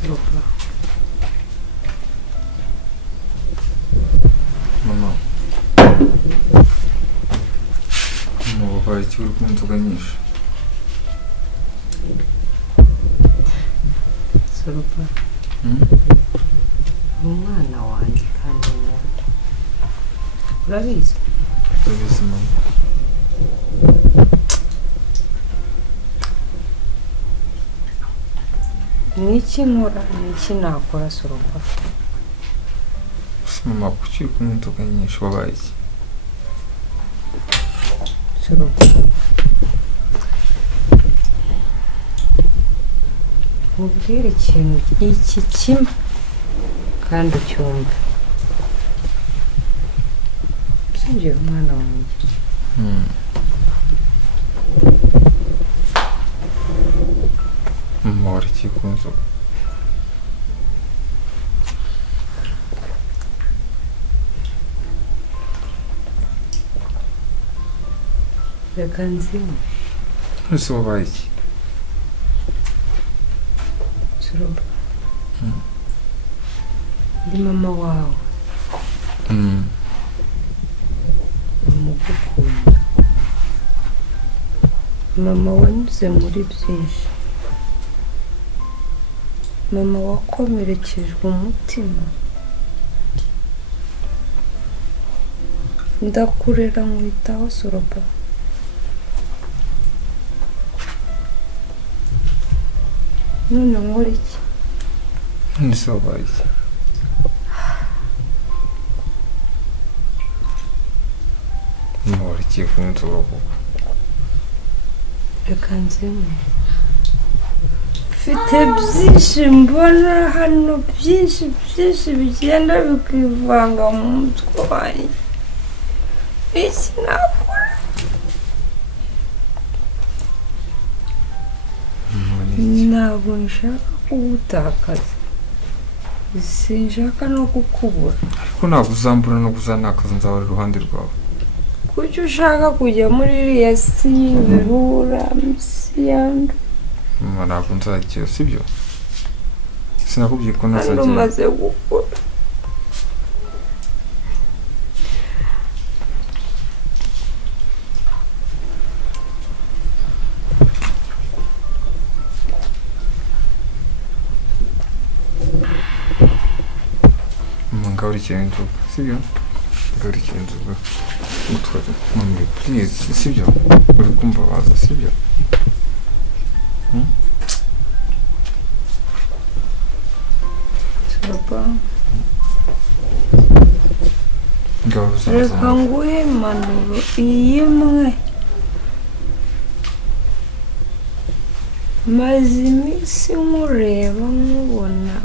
Soropa. Mama. Wabaye iki uri kunywa inzoga nyinshi? Soropa. Umwana wanjye kandi nkunda. Urabizi? Urabizi mama. Niki nkora, niki nakora Soropa? Mama, kuki uri kunywa inzoga nyinshi? Wabaye iki? Soropa. Mubwire ikintu iki kimwe kandi ucyumve. Sibyo umwana wanjye. Mama, wari iki ku nzoga? Reka nzime. Ese wabaye iki? Soropa. Ndi mama wawe. Umugukunda. Mama wanyuze muri byinshi. Mama wakomerekejwe umutima. Ndakurera nkwitaho Soropa. None nkora iki? Ese wabaye iki? Mama, wari iki kunywa inzoga? Reka nzime. Mfite byinshi mbona hano byinshi bigenda bikivanga mu mutwe wanjye. Iki nakora? Ntabwo nshaka kugutakaza. Sinshaka no kukubura. Ariko ntabwo uzambura no kuzanakaza, nzahora iruhande rwawe. Kuki ushaka kujya muri iriya si y'ibirura, si yandu? Mama, ntabwo nzajyayo, sibyo? Sinakubwiye ko ntazajyayo. Kandi umaze gukura. Mama, ngaburikira inzoga, sibyo? Ngaburikira inzoga. Utware. Mama, please, sibyo? Uri kumbabaza, sibyo? Soropa. Ngabuza. Reka nguhe impanuro imwe. Maze iminsi nkureba nkubona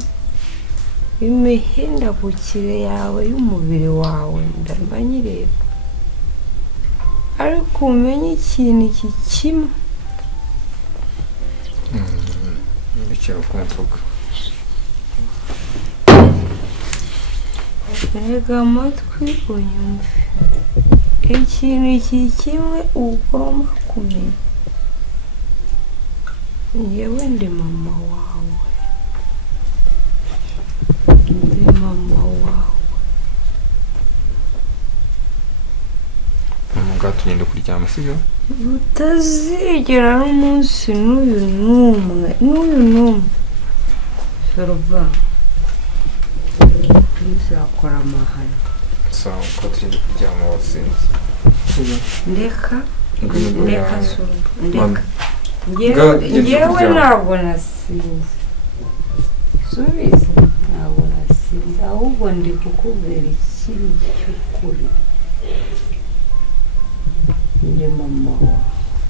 imihindagukire yawe y'umubiri wawe ndaba nyireba. Ariko umenye ikintu iki kimwe. Bikira ku nzoga. Rega amatwi unyumve. Ikintu iki kimwe ugomba kumenya. Njyewe ndi mama wawe. Ndi mama wawe. Mama, tugenda kuryama, sibyo? Utazigera n'umunsi n'uyu n'umwe. Soropa. Ntuzakora amahano. Sawa, ko tugenda kuryama wasinze. Sibyo? Ndeka Soropa. Mama. Njyewe ntabwo nasinze. Subiza. Ntabwo nasinze. Ahubwo ndi kukubwira ikintu cy'ukuri. Ndi mama wawe.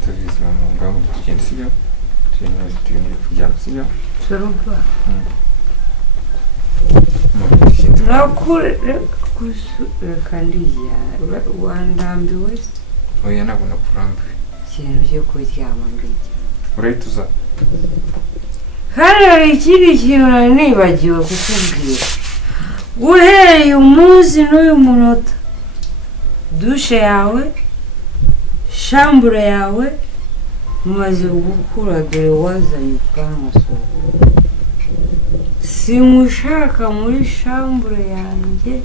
Tubizi mama, ngaho tugenda, sibyo? Tugenda kuryama, sibyo? Soropa. Nakure. Reka ndijyana. Wandambiwe? Oya, ntabwo nakurambiwe. Ikintu cyo kuryama ngiki. Urahita uza? Kandi hari ikindi kintu nari nibagiwe kukubwira. Guhereye umunsi n'uyu munota, dushe yawe, shambure yawe, umaze gukura dore wazanye ubwanwa Soropa. simushaka muri shambure yanjye,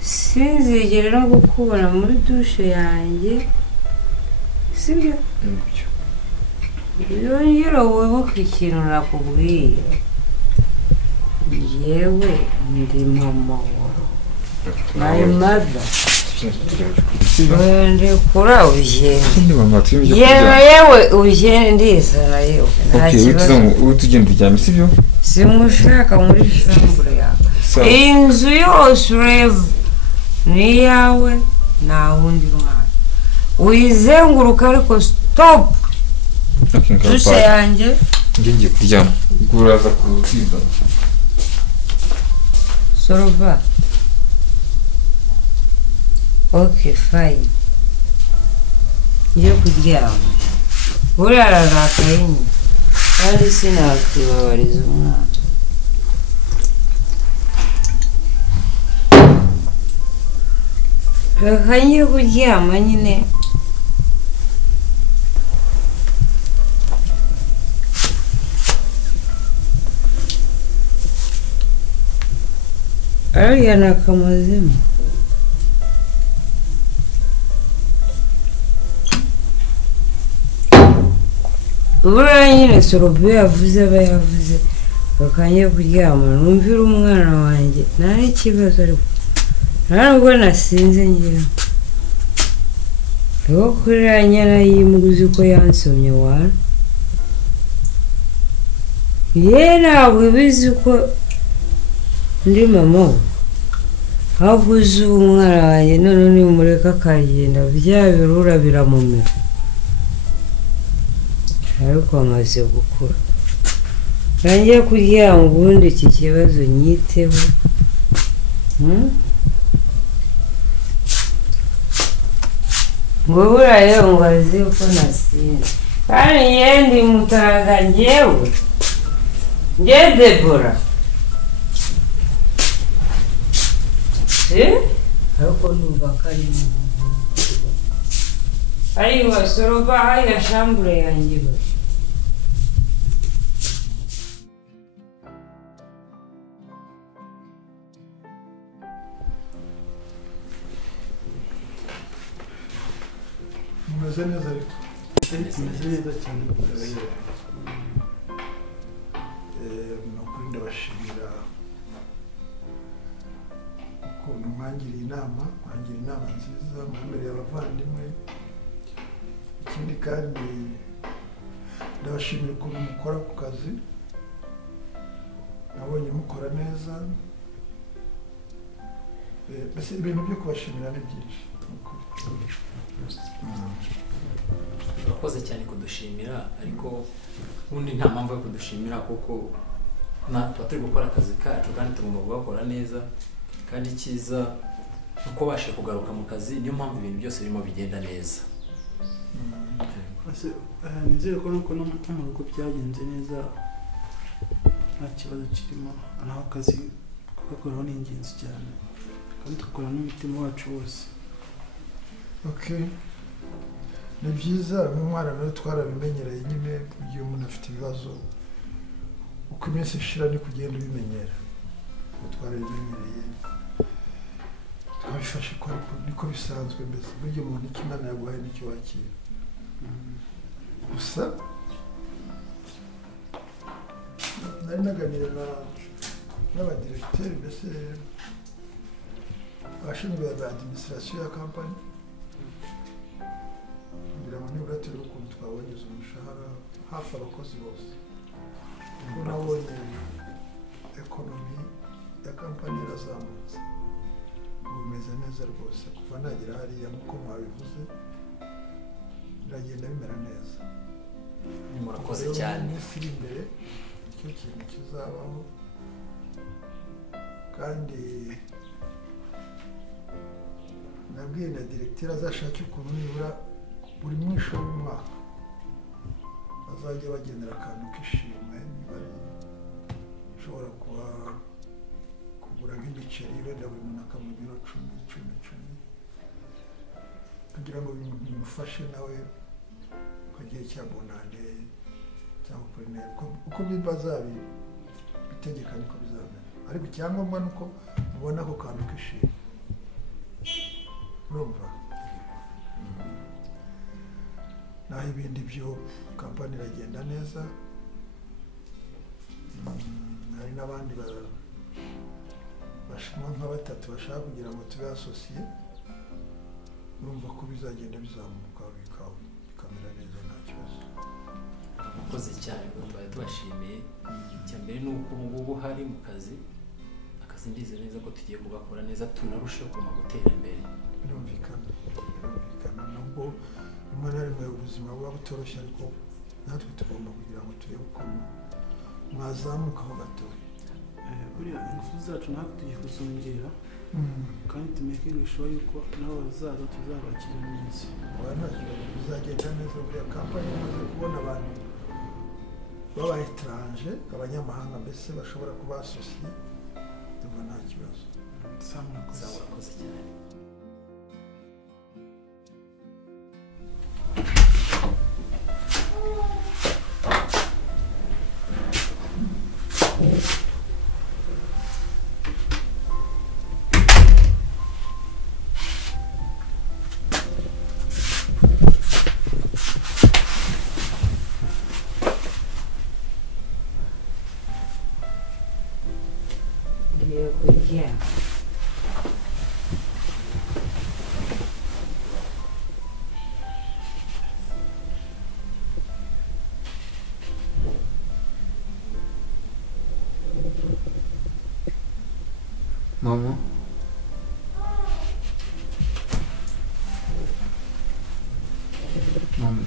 sinzigera no gukubona muri dushe yanjye, sibyo? Yongera wibuke ikintu nakubwiye, yewe ndi mama wawe, my mother. Ndikura ugende, yewe ugende ndizana yewe, nta kibazo. Tugenda uryame sibyo? Simushaka muri shambure yawe, inzu yose ureba ni iyawe, nta wundi mwana uyizenguruka, ariko stop. Dushe yanjye ngiye kuryama, ubwo uraza kuziza. Soroba. Okay, fine. Ngiye kuryama. Buriya ararakaye nyine, kandi sinakwibabariza umwana. Reka ngiye kuryama nyine. Ariya ni akamazima. Buriya nyine Sorobe yavuze aba yavuze, bakangiye kuryama numvira umwana wanjye, nta n'ikibazo, ariko nta nubwo nasinze ngira. Ariko kuri iriya nyana y'imbwa uzi ko yansomye wana, ye ntabwo ibizi ko ndi mama we, ahubwo uzi umwana wanjye none nimureka akagenda bya birura biramumira, ariko amaze gukura. Ntangiye kuryama ubundi iki kibazo nyiteho. Ngo buriya rero ngo azi uko nasinze, kandi njyewe ndi mutaraga, njyewe Debora. Ariko numva ko ari ariwa Soroba, hariya shambure yanjye we. Mumeze neza ariko? Mumeze neza cyane. Nukuri ndabashimira ukuntu mwangiriye inama nziza, mwemereye abavandimwe. Ikindi kandi ndabashimira ukuntu mukora ku kazi, nabonye mukora neza. Mbese ibintu byo kubashimira ni byinshi. Urakoze cyane kudushimira, ariko ubundi nta mpamvu yo kudushimira, kuko tuba turi gukora akazi kacu kandi tugomba kugakora neza, kandi icyiza uko ubashije kugaruka mu kazi, niyo mpamvu ibintu byose birimo bigenda neza. Nizere ko nuko no mu rugo byagenze neza, nta kibazo kirimo, naho akazi kugakoraho ni ingenzi cyane, kandi tugakora n'umutima wacu wose. Okay, ni byiza. Nk'umwana nawe twarabimenyereye nyine, igihe umuntu afite ibibazo uko iminsi ishira ni kugenda ubimenyera, twarabimenyereye, twabifashe ko niko bisanzwe. Mbese burya umuntu ikimana yaguhaye n'icyo wakira. Gusa nari naganira n'abadiregiteri, mbese abashinzwe administration ya kampani, kugira ngo nibura turebe ukuntu twaboneza umushahara hafi abakozi bose. Ubwo nabonye ekonomi ya kampani yarazamutse, ubu bimeze neza rwose. Kuva nagera hariya nk'uko mwabivuze, biragenda bimera neza. Murakoze cyane. Iminsi iri imbere icyo kintu kizabaho, kandi nabwiye na diregiteri azashake ukuntu nibura buri mwisho w'umwaka bazajya bagenera akantu k'ishimwe, niba ushobora kugura nk'igiceri, wenda buri muntu akamugira 10 kugira ngo bimufashe nawe ku gihe cya bonane cyangwa kuri uko biba bitegeka imyaka niko bizamera ariko icyangombwa ni uko mubona ako kantu k'ishimwe urumva naho ibindi byo kampani iragenda neza hari n'abandi bashinwa nka batatu bashaka kugira ngo tube asosiye urumva ko bizagenda bizamuka bikamera neza nta kibazo. Murakoze cyane twari tubashimiye icya mbere ni uko ubu ngubu hari mu kazi ndize neza ko tugiye kugakora neza tunarushaho kuma gutera imbere. Birumvikana nubwo rimwe na rimwe ubuzima buba butoroshye ariko natwe tugomba kugira ngo turebe uko mwazamukaho gatoya. Buriya ingufu zacu natwe tugiye kuzongera kandi tumekinga sure yuko nabo bazaza tuzabakira neza. Nta kibazo bizagenda neza buriya kampani imaze kubona abantu baba étranger abanyamahanga mbese bashobora kuba asosiye nta kibazo. Murakoze cyane. Yeah. Mama. Mama.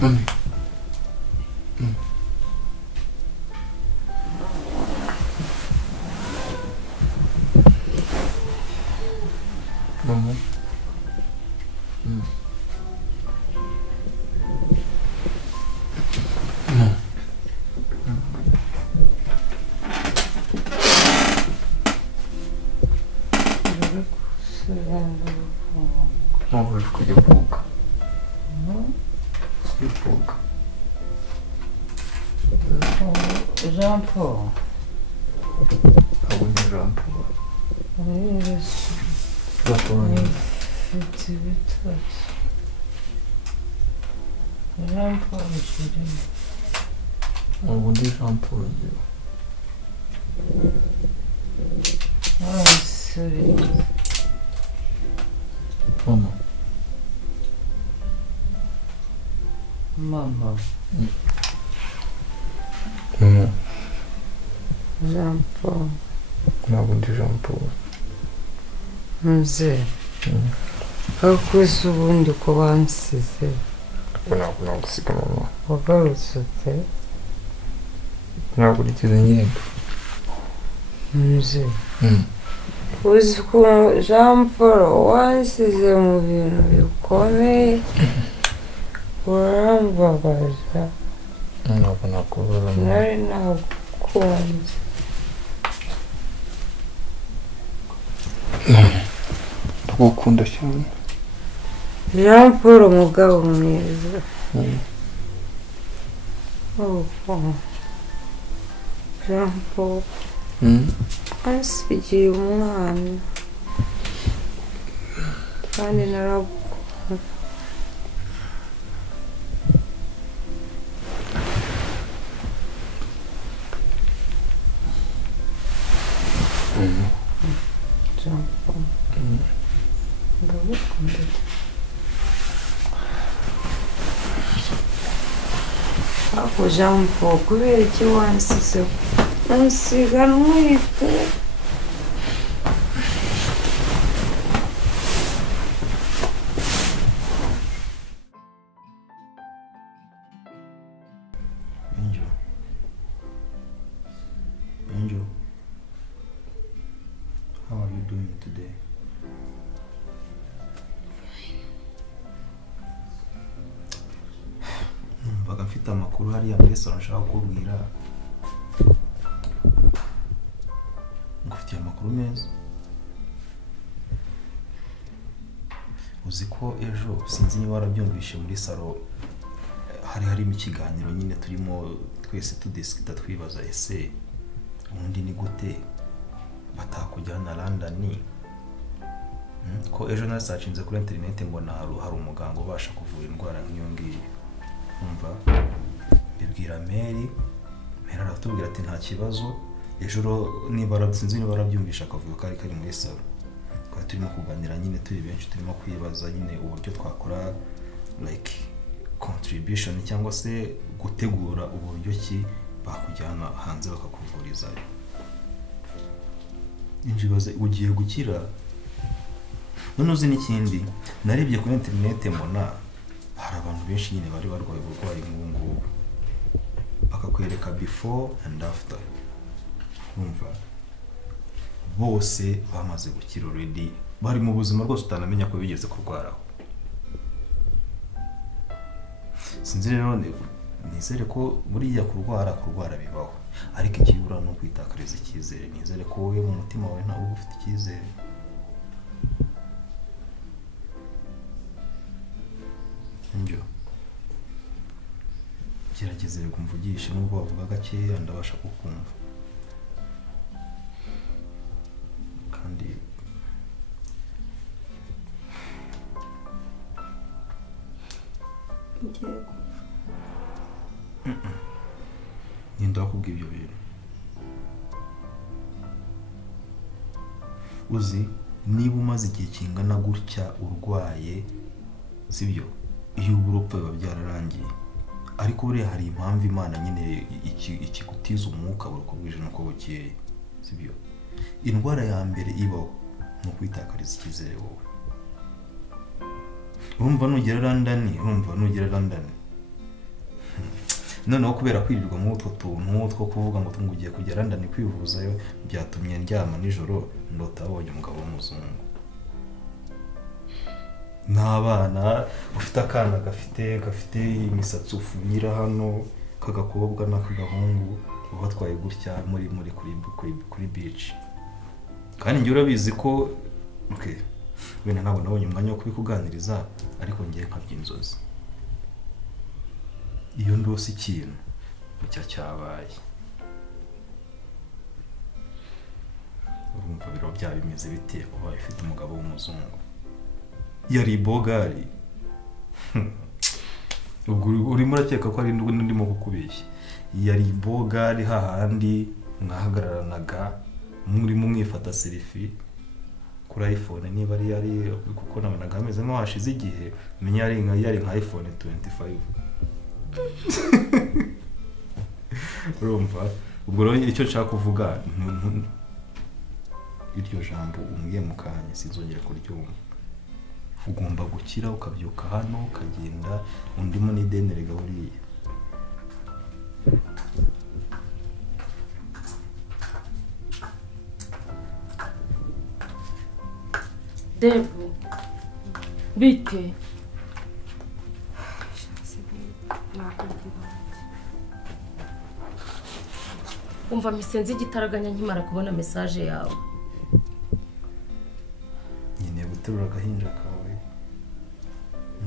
Mami. Mama. Mama, escolhi pouco. Escolhi pouco. Jean Paul. Algum Jean Paul. Isso. Jean Paul. Jean Paul, Algum de Jean Paul. Nossa. Mama. Mama. Mama. Jean Paul. Algum de Jean Paul. Mzee. Hakuzi ubundi ko bansize. Ntabwo nagusiga mama. Wagarutse ute? Ntabwo urigeze ngenda. Mzee. Uzi ko Jean Paul wansize mu bintu bikomeye. Urambabaza. Ntabwo nakubaza mama. Nari nagukunze. Ndagukunda cyane. Jean Paul umugabo mwiza. Jean Paul ansigiye umwana kandi naragukunda. Jean Paul ndagukunda. Ako Jean Paul kubera iki wansize unsiga ntwite? Angel, how are you doing today? Numvaga mfite mfite amakuru hariya muri salo nshaka kukubwira. Ngufitiye amakuru meza. Uzi ko ejo sinzi niba warabyumvishe muri salo harimo ikiganiro nyine turimo twese tudiskita twibaza ese ubundi ni gute batakujyana London ko ejo nasacinze kuri internet mbona hari umuganga ubasha kuvura indwara nk'iyo ngiyo. Umva bibwira Mary aratubwira ati nta kibazo ejo niba sinzi niba barabyumvisha akavuga ko ari muri salo. Twari turimo kuganira nyine turi benshi turimo kwibaza nyine uburyo twakora like contribution cyangwa se gutegura uburyo ki bakujyana hanze bakakuvurizayo. Injibaze ugiye gukira. None uzi n'ikindi narebye kuri internet mbona hari abantu benshi nyine bari barwaye uburwayi nk'ubu bakakwereka before and after. Umva bose bamaze gukira already bari mu buzima rwose utanamenya ko bigeze kurwaraho. Sinzi rero nizere ko buriya kurwara bibaho ariko ikibura no kwitakariza icyizere. Nizere ko wowe mu mutima wawe ntabwo ufite icyizere. Njyo gerageze kumvugisha nubwo wavuga gakeya ndabasha kukumva kandi Ninda kubwira ibyo bintu. Uzi niba umaze igihe kingana gutya urwaye sibyo iyo urupfu biba byararangiye ariko buriya hari impamvu Imana nyine ikigutiza umwuka burukubwije nuko bukeye sibyo. Indwara ya mbere ibaho no kwitakariza icyizere wowe. Urumva nugera London noneho kubera kwirirwa mu utwo tuntu two kuvuga ngo tungugiye kugera London kwivuzayo byatumye ndyama nijoro ndotabonye umugabo w'umuzungu n'abana ufite akana gafite imisatsi ufunyira hano kagakobwa n'akagahungu batwaye gutya muri kuri beach. Kandi njye urabizi ko okay wena ntabwo nabonye umwanya wo kubikuganiriza ariko ngiye nkabyinzozi. Iyo ndose ikintu cyabaye urumva biro byabimeze bite ubaye ufite umugabo w'umuzungu yari bogari. Ubwo urimo urakeka ko ari ndimo kukubeshya. Yari bogari hahandi mwahagararanaga muri mwifata selfie kuri iPhone niba ari kuko nabonaga ameze nko hashize igihe menya yari nka iPhone 25. Urumva ubwo rero icyo nshaka kuvuga iryo jambo umwiye mu kanya sinzongera kuryumva. Ugomba gukira ukabyuka hano ukagenda undimo n'idenere gahuriye. Debu bite umva misenzi igitaraganya nkimara kubona message yawe. Nyine guterura agahinja kawe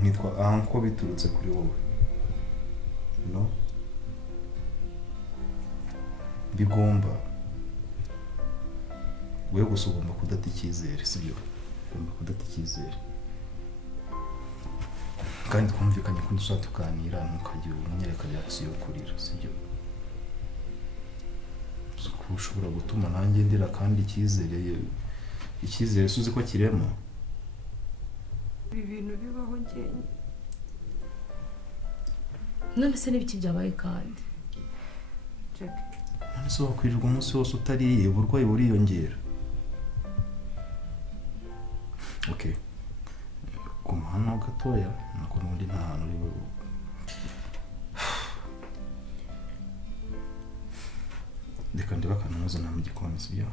nitwa anko biturutse kuri wowe no bigomba we gusa ugomba kudata icyizere sibyo. Ugomba kudata icyizere kandi twumvikanye ko dusatukanira ntukagira umunyereka byakisiyo kurira sibyo. Ushobora gutuma nanjye ndira kandi icyizere suzi ko kirema ibintu bibaho njyewe. None se n'ibiki byabaye kandi none se wakwirirwa umunsi wose utariye uburwayi buriyongera. Okay guma hano gatoya nako n'undi nta hantu uri bube. Reka ndiba akantu muzana mu gikoni sibyo.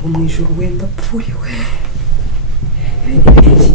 aho mu ijoro wenda apfuye we ibiki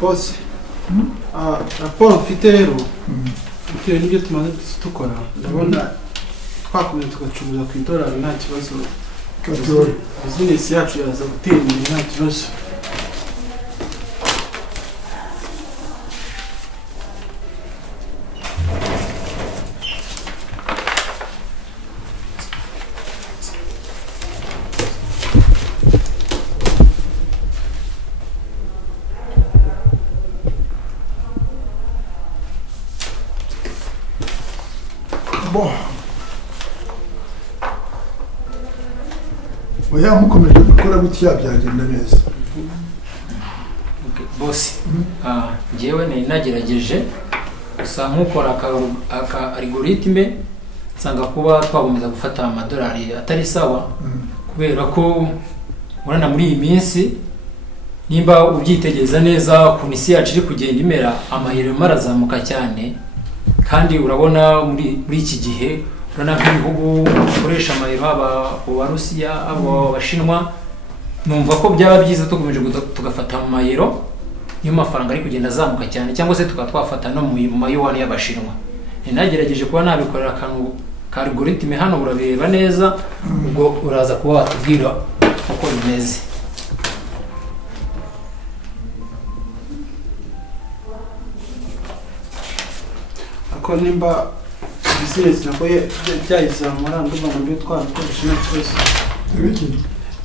bose raporo mfite rero bitewe n'ibyo tumaze dukora ndabona twakomeza tugacuruza ku idolari nta kibazo bizinesi yacu yaza gutera imbere nta kibazo oya mukomeje gukora gutya byagenda neza bosi njyewe nagerageje gusa nk'ukora aka algoritme nsanga kuba twakomeza gufata amadolari atari sawa kubera ko urana muri iyi minsi nimba ubyitegeza neza ku isi yacu iri kugenda imera amahirwe marazamuka cyane kandi urabona muri iki gihe urana nk'ibihugu bikoresha amayero Abarusiya Abashinwa numva ko byaba byiza tukomeje tugafata amayero niyo mafaranga ari kugenda azamuka cyane cyangwa se twafata no mu mayuwani y'Abashinwa nagerageje kuba nabikorera akantu ka algoritme hano urabireba neza ubwo uraza kuba watubwira uko bimeze ako nimba business nako byayizamura ndumva ngo twabikoresha n'ikibazo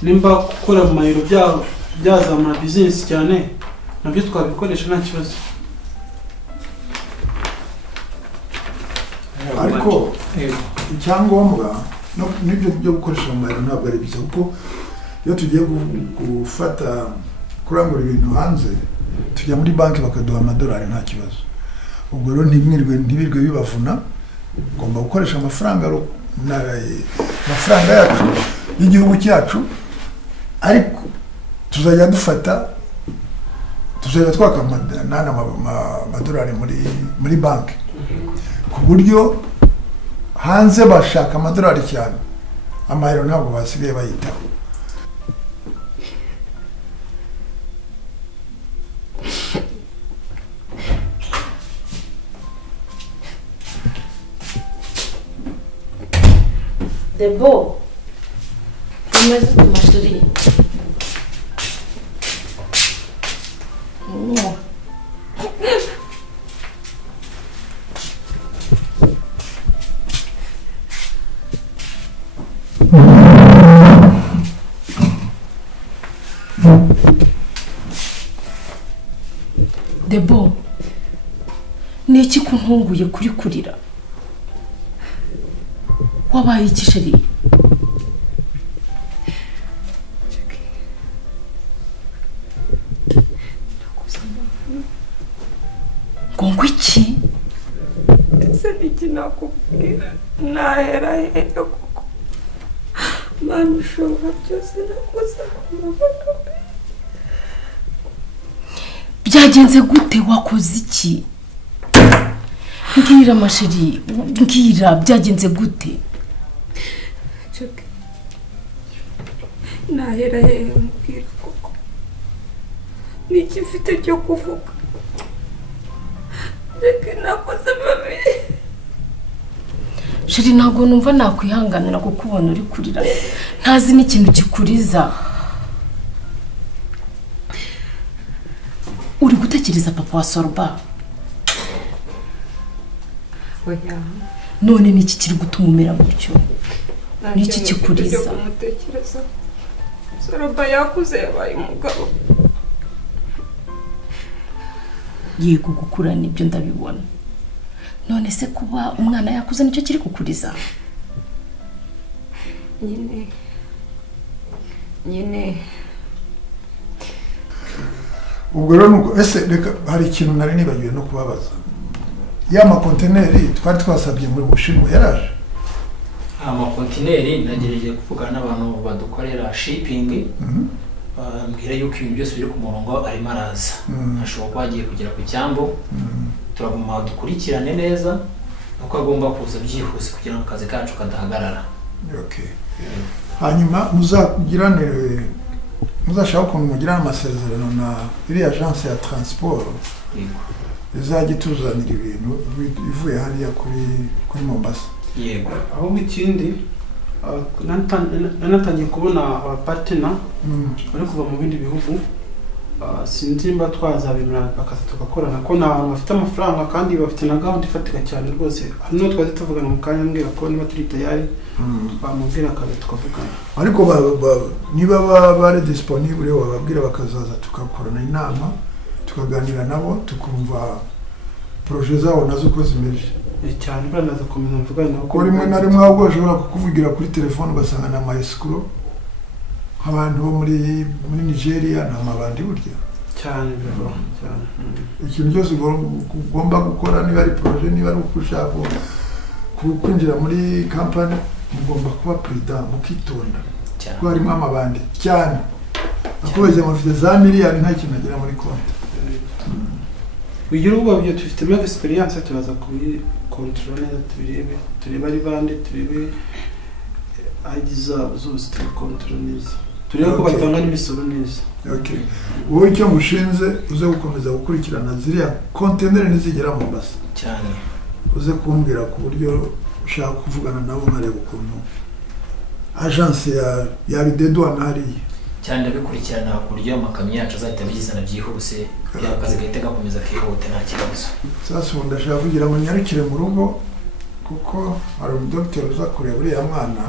nimba gukora mu mayero byazamura business cyane nabyo twabikoresha nta kibazo ariko icyangombwa n'ibyo byo gukoresha mu mayero ntabwo ari byiza kuko iyo tugiye gufata kurangura ibintu hanze tujya muri banki bakaduha amadolari nta kibazo ubwo rero ntibirwe bibavuna ugomba gukoresha amafaranga yacu y'igihugu cyacu ariko tuzajya twaka amadolari muri banki ku buryo hanze bashaka amadolari cyane amahero ntabwo basigaye bayitaho Debo umeze utuma sheri Debo, ni iki kuntunguye kuri kurira? Wabaye iki sheri? Ngo iki? Ese niki nakubwira nahera hehe koko Mana ushobora byose nakoze amaboko Byagenze gute wakoze iki? Mbwira masheri, mbwira byagenze gute? Chuki nahera hehe mubwira koko niki mfite cyo kuvuga reka nakoze babi Sheri ntabwo numva nakwihanganira kukubona uri kurira ntazi n'ikintu kikuriza. Uri gutekereza papa wa Sorba? oya None niki kiri gutuma umera gutyo? Niki kikuriza? Sorba yakuze yabaye umugabo. Yego gukura nibyo ndabibona. None se kuba umwana yakuze nicyo kiri kukuriza? Nyine ubwo rero nuko ese reka hari ikintu nari nibagiwe no kubabaza. Ya makonteneri twari twasabye muri Bushinwa yaraje? Amakontineri nagerageje kuvugana n'abantu badukorera shipping. Mbwira yuko ibintu byose biri ku murongo arimo araza. Ashobora kuba agiye kugera ku cyambo. Turaguma dukurikirane neza uko agomba kuza byihuse kugira ngo akazi kacu kadahagarara. Okay. Hanyuma muzashaka ukuntu mugirana amasezerano na iri agence ya transport. Yego. Izajya ituzanira ibintu ivuye hariya kuri Mombasa. Yego. Ahubwo ikindi nanatangiye kubona abapartner bari kuva mu bindi bihugu. Sinzi mba twazabimira bakaza tugakorana ko n'abantu bafite amafaranga kandi bafite na gahunda ifatika cyane rwose. Hano twaje tuvugana mu kanya mbwira ko niba turi tayari bamubwira akazi tukavugana. Ariko niba bari disponible wababwira bakazaza tugakorana inama tukaganira nabo tukumva projet zabo nazo uko zimeje. Cyane banaza komeza mvugana nako. Ko rimwe na rimwe ahubwo bashobora kukuvugira kuri telefone ugasanga na maescro abantu bo muri Nigeria na mabandi burya cyane bero cyane. Ikintu cyose ugomba gukora niba ari projet niba ari ukushaka kwinjira muri company ugomba kuba prudent mukitonda ko harimo amabandi cyane akomeje mufite za miliyari nta kintu agira muri konti. Uyu rugo byo tufite muri experience turaza kubi control neza turebe ari bande turebe agiza zose turi control neza turebe ko batanga n'imisoro neza. Okay. Wowe icyo mushinze uze gukomeza gukurikirana ziriya container nizigera mu Mombasa cyane. Uze kumbwira ku buryo ushaka kuvugana nabo mareba ukuntu agence ya bidedouane hariya cyane ndabikurikirana ku buryo amakamyo yacu azahita abigizana byihuse akazi gahita gakomeza kihuta nta kibazo. Sasa ubu ndashaka kugira ngo nyarukire mu rugo kuko hari umudokiteri uza kureba uriya mwana.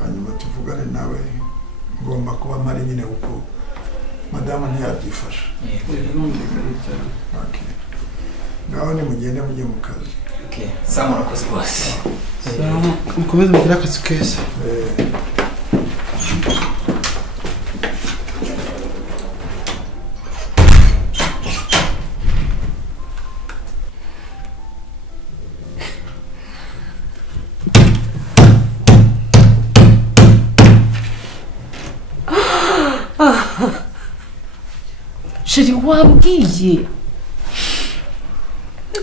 Hanyuma tuvugane nawe ngomba kuba mpari nyine kuko madamu ntiyabyifasha. Okay. Ngaho nimugende mujye mu kazi. Okay. Sawa murakoze bose. Mukomeze mugire akazi keza. Sheri wambwiye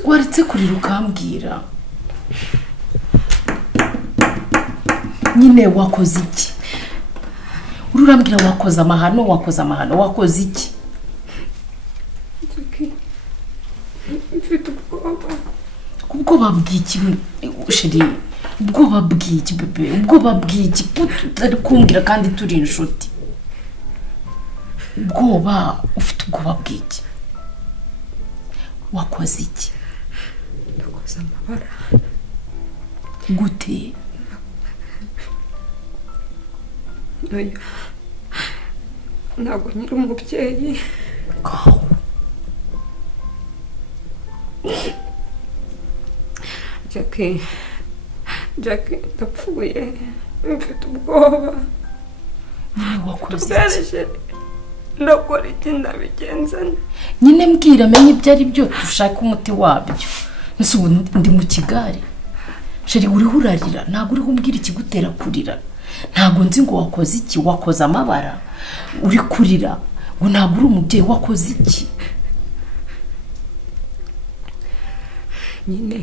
waretse kurira ukambwira nyine wakoze iki? Ururambwira wakoze amahano wakoze iki? mfite ubwoba. Ubwoba bw'iki Sheri? ubwoba bw'iki bebe ubwoba bw'iki utari kumbwira kandi turi inshuti ubwoba ufite ubwoba bw'iki wakoze iki nakoze amabara gute ntabwo nyiri umubyeyi Jackie ndapfuye mfite ubwoba nyine wakoze iki ndakora iki ndabigenza nyine mbwira menye ibyo ari byo dushaka umuti wabyo nse ubu ndi mu kigare sheri uriho urarira ntabwo uriho umbwira ikigutera kurira ntabwo nzi ngo wakoze iki wakoze amabara uri kurira ngo ntabwo uri umubyeyi wakoze iki nyine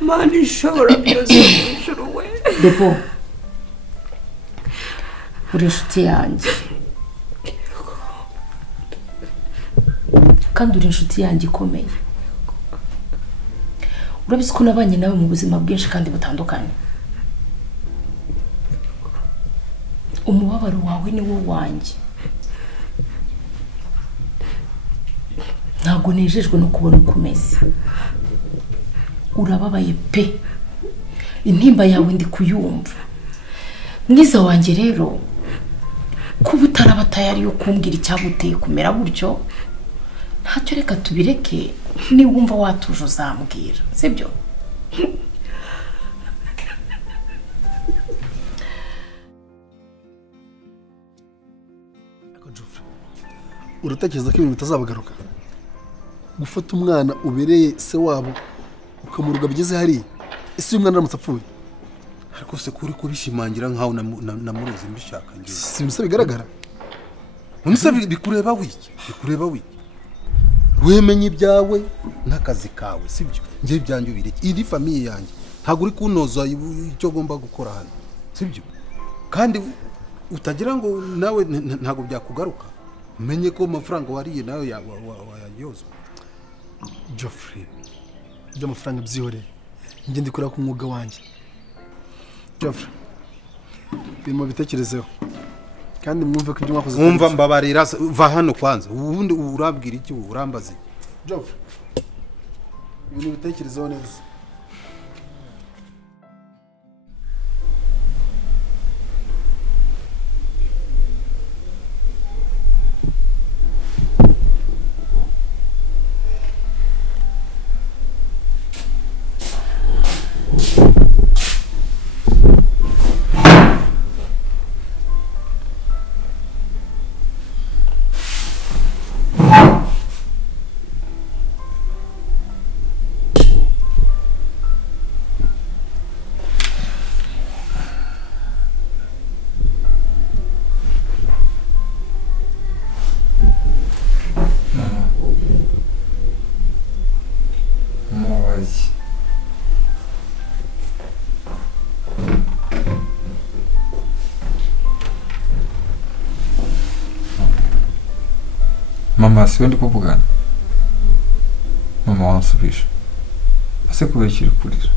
Mani ishobora byose hejuru we Depo uri inshuti yanjye kandi uri inshuti yanjye ikomeye urabizi ko nabanye nawe mu buzima bwinshi kandi butandukanye umubabaro wawe ni wo wanjye ntabwo nejejwe no kubona uko umeze urababaye pe intimba yawe ndi kuyumva mwiza wanjye rero kuba utaraba tayari yo kumbwira icyaguteye kumera gutyo ntacyo reka tubireke niba wumva watuje uzambwira sibyo uratekereza ko ibintu bitazabagaruka gufata umwana ubereye se wabo ukamuruga bigeze hariya ese uyu mwana aramutse apfuye ariko se kuri kubishimangira nkaho namuruzi mbishaka ngiye si ibintu bigaragara unse bikureba wiki wemenye ibyawe n'akazi kawe sibyo ngiye byanjye ubireke iri famiye yanjye ntabwo uri kunoza icyo ugomba gukora hano sibyo kandi utagira ngo nawe ntabwo byakugaruka umenye ko amafaranga wariye nawe wayayozwa Geoffrey by'amafaranga byihoreye njye ndikorera ku mwuga wanjye Geoffrey bimo bitekerezeho kandi mwumve ko ibyo mwakoze mwumva mbabarira va hano kwanza ubundi urabwira iki urambaze Geoffrey ibintu bitekerezeho neza Mama siwe ndi kuvugana mama wansubije ase kubera ikiri kurira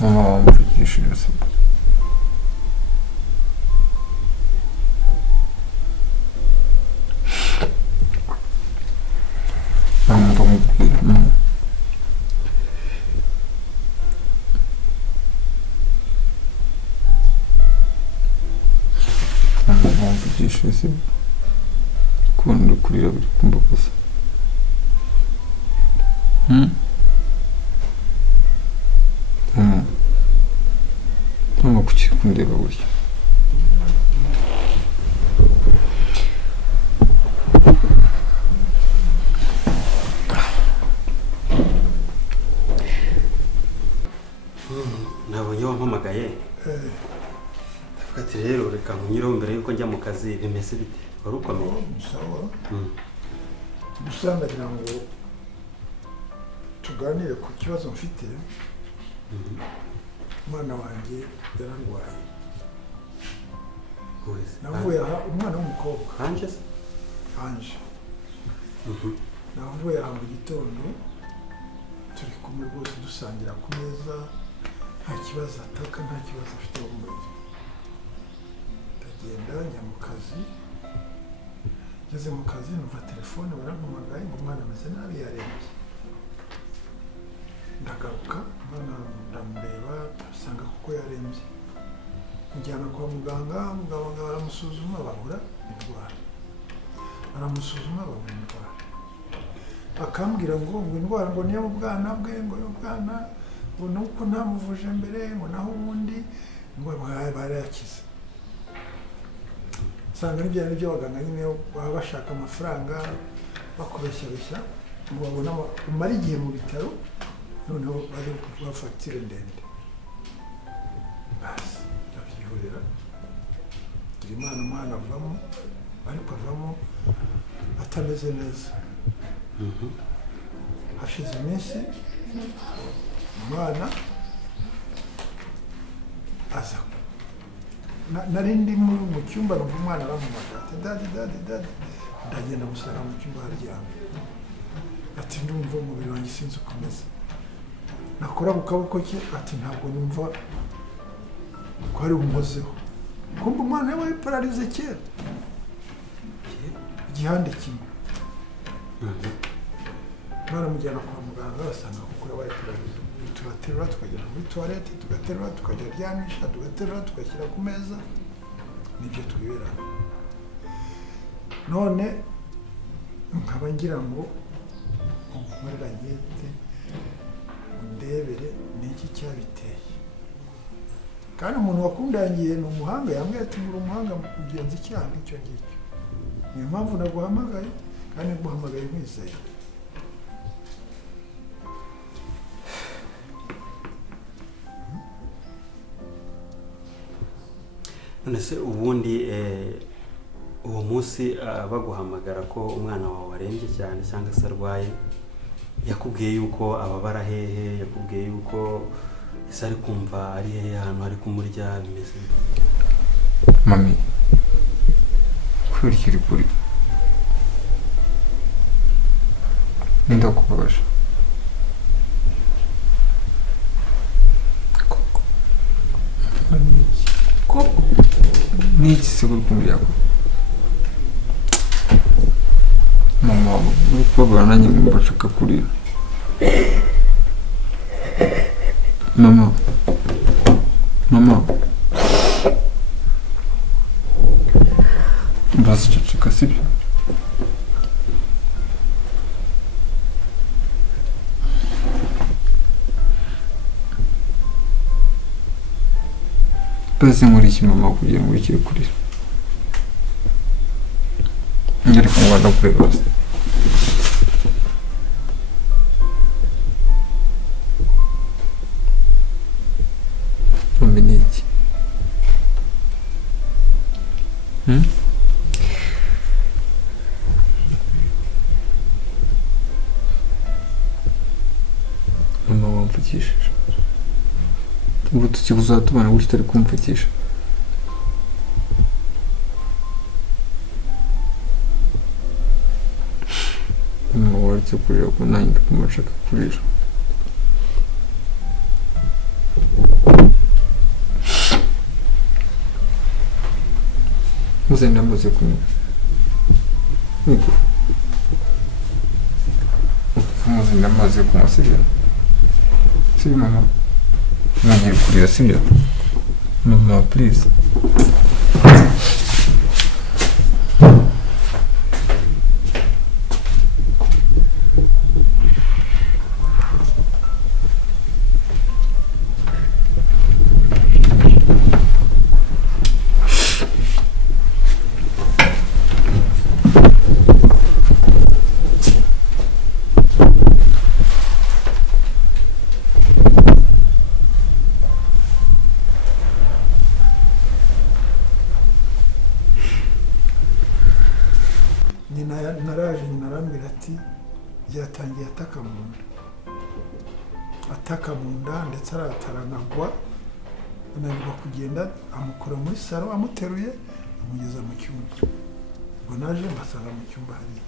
mama wamvugishije soba mama mvamubwira mama mvugishije kundi kurira biri kumbabuza mama kuki kundeba burya nabonye wampamagaye ati rero reka nkunyuraho mbere yuko njya mu kazi bimeze bite wari ukomeye sawa gusa ndagira ngo tuganire ku kibazo mfite. Umwana wanjye yararwaye. Navuye aha umwana w'umukobwa. Anje? Anje. Navuye aha mu gitondo turi kumwe rwose dusangira ku meza, nta kibazo ataka, nta kibazo afite mu mubiri. Ndagenda njya mu kazi, ngeze mu kazi numva telefone barampamagaye ngo umwana ameze nabi yarembye. Ndagaruka umwana ndamureba asanga kuko yarembye. Njyana kwa muganga, muganga baramusuzuma babura indwara. Baramusuzuma babura indwara. Akambwira ngo indwara ngo niyo mu bwana bwe, ngo y'ubwana ngo nuko ntamuvuje mbere, ngo naho ubundi ngo barayakize. Usanga n'ibyo abaganga nyine baba bashaka amafaranga bakubeshyabeshya ngo babone umara igihe mu bitaro, noneho bari kuvuga fagitire ndende. Basi ndabyihorera, ngira Imana umwana avamo, ariko avamo atameze neza. Hashize iminsi umwana aza, nari ndi mu cyumba numva umwana arampamagara ati dadi. Ndagenda musanga mu cyumba haryamye, ati ndumva umubiri wanjye sinzi uko umeze. Nakora ku kaboko ke, ati ntabwo numva ko ari umuzeho. Kumva umwana we wari pararize kera, igihande kimwe. Baramujyana kwa muganga basanga kuko yabaye pararize. Turaterura tukagera muri toilette, tugaterura tukajya aryamisha, tugaterura tugashyira ku meza, nibyo twibera. None nkaba ngira ngo umurira ngete ndebere niki cyabiteye. Kandi umuntu wakundangiye ni umuhanga, yambwiye ati muri umuhanga mu kugenza icyaha icyo ngicyo. Niyo mpamvu naguhamagaye kandi nguhamagaye nkwizeye. None se ubundi uwo munsi baguhamagara ko umwana wawe warembye cyane cyangwa se arwaye, yakubwiye yuko ababara hehe, yakubwiye yuko ese ari kumva ari hehe ahantu ari kumurya bimeze? Mami, kurikira kuri ndakubabaje. Koko niki se kuri kumurya ko mama uri kubabara nanjye ngomba nshaka kurira. Mama ceceka sibyo? Basi muri iki mama kugira ngo ukire kurira. Ngere kumwanda kureba. Dominiki. Mama wamvugishije. Ubu tukibuzatubana gutya utari kumvugisha. Mama waretse kurira ko nanjye ndikuma nshaka kurira. Muze ndamaze kunywa. Muze ndamaze kunywa sibyo? Sibyo mama? Nanjye kurira sibyo? Mama please. Naraje narambira ati byatangiye ataka mu nda. ataka mu nda ndetse arataranagwa ananirwa kugenda, amukura muri salo amuteruye amugeza mu cyumba. Ubwo naje mbasanga mu cyumba hari.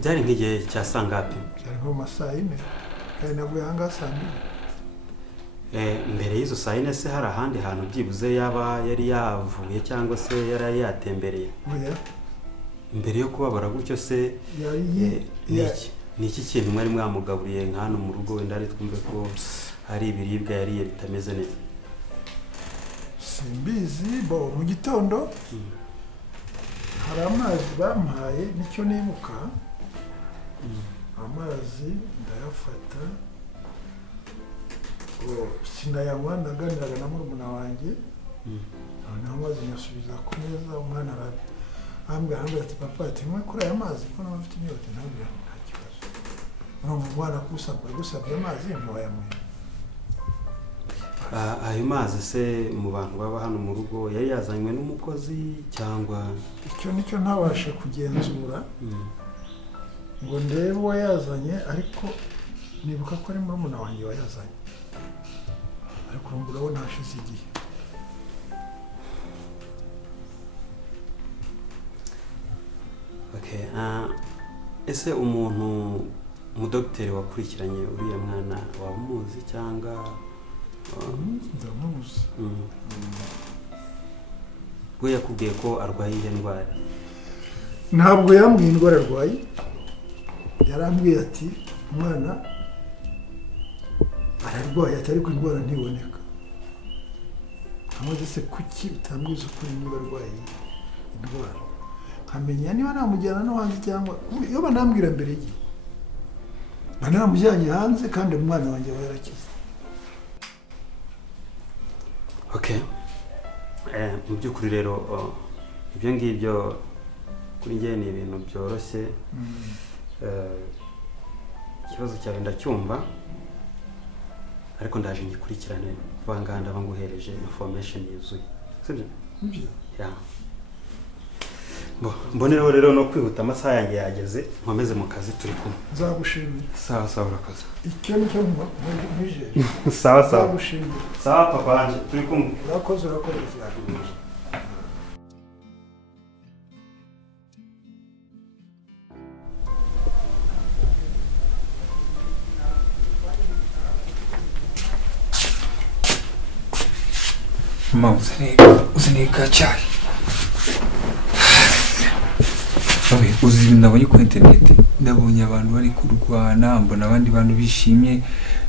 Byari nk'igihe cya sangapi? Byari nko mu saa 4 kandi naguye ahangaha saa 2. Mbere y'izo saa 4 se hari ahandi hantu byibuze yaba yari yavuye cyangwa se yari yatembereye? Oya. Mbere yo kubabara gutyo se ni iki kintu mwari mwamugaburiye nka hano mu rugo wenda ari twumve ko hari ibiribwa yariye bitameze neza? Simbizi bo mu gitondo hari amazi bampaye nicyo nibuka. Amazi ndayafata sinayanywa, naganiraga na murumuna wanjye noneho amazi nyasubiza ku meza. Umwana ambwira ati papa ati mwe kuri aya mazi ko nawe afite inyota. Ntabwo nta kibazo, urumva umwana gusabye amazi ntiwayamuha. Ayo mazi se mu bantu baba hano mu rugo yari yazanywe n'umukozi cyangwa? Icyo nicyo ntabashe kugenzura ngo ndebe uwo yazanye, ariko nibuka ko ari murumuna wanjye wayazanye, ariko urabona hashize igihe. Okay, ese umuntu umudogiteri wakurikiranye uriya mwana waba umuzi cyangwa? Ndamuzi. We yakubwiye ko arwaye iyi ndwara? Ntabwo yambwiye indwara arwaye, yarambwiye ati umwana ararwaye ati ariko indwara ntiboneka. Amaze se kuki utambwiza ukuri niba arwaye indwara, nkamenya niba namujyana no hanze cyangwa iyo banambwira mbere y'igihe banamujyanye hanze kandi umwana wanjye aba yarakize. Okay. Mu by'ukuri rero ibyo ngibyo kuri njye ni ibintu byoroshye. Ikibazo cyawe ndacyumva ariko ndaje ngikurikirane kuvanga ndaba nguhereje information yuzuye. Sibyo? Yeah. Mbonereho rero no kwihuta amasaha yanjye yageze, nkomeze mu kazi turi kumwe. Nzagushimira. Sawa sawa urakoze. Icyo nicyo nkuje. Sawa sawa. Nzagushimira. Sawa papa wanjye turi kumwe. Urakoze. Mama uzanika cyari. Uzi nabonye ku internet, ndabonye abantu bari kurwana, mbona abandi bantu bishimye,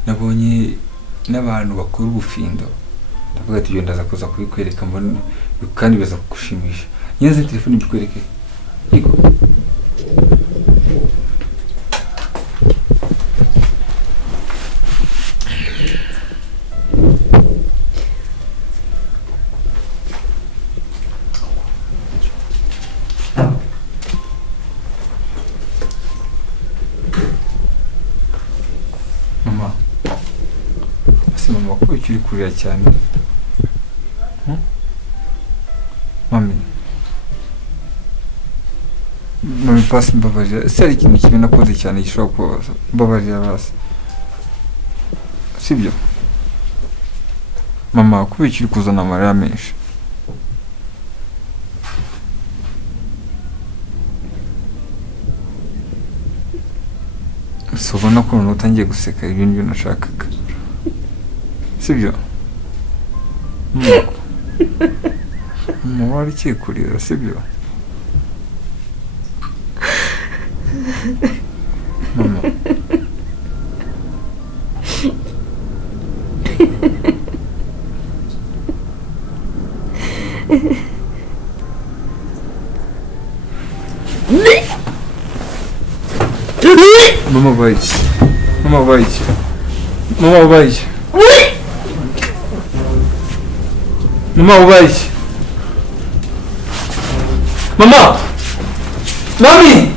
nabonye n'abantu bakora ubufindo. Ndavuga ati ndaza kuza kubikwereka mbona kandi baza kugushimisha. Nyeze telefone mbikwereke. Yego. Mama ko ukiri kurira cyane. Mami. Mami pasi mbabarira. Sari ikintu kimwe nakoze cyane gishobora kubabaza. Mbabarira basi. Sibyo? Mama ko ukiri kuzana amarira menshi. Sobona ko utangiye guseka ibintu byo nashakaga. Sibyo? Mama wari kikurira, sibyo? Mama. Mama vai. Mama vai. Mama vai. Mama vai. Mama! Mami!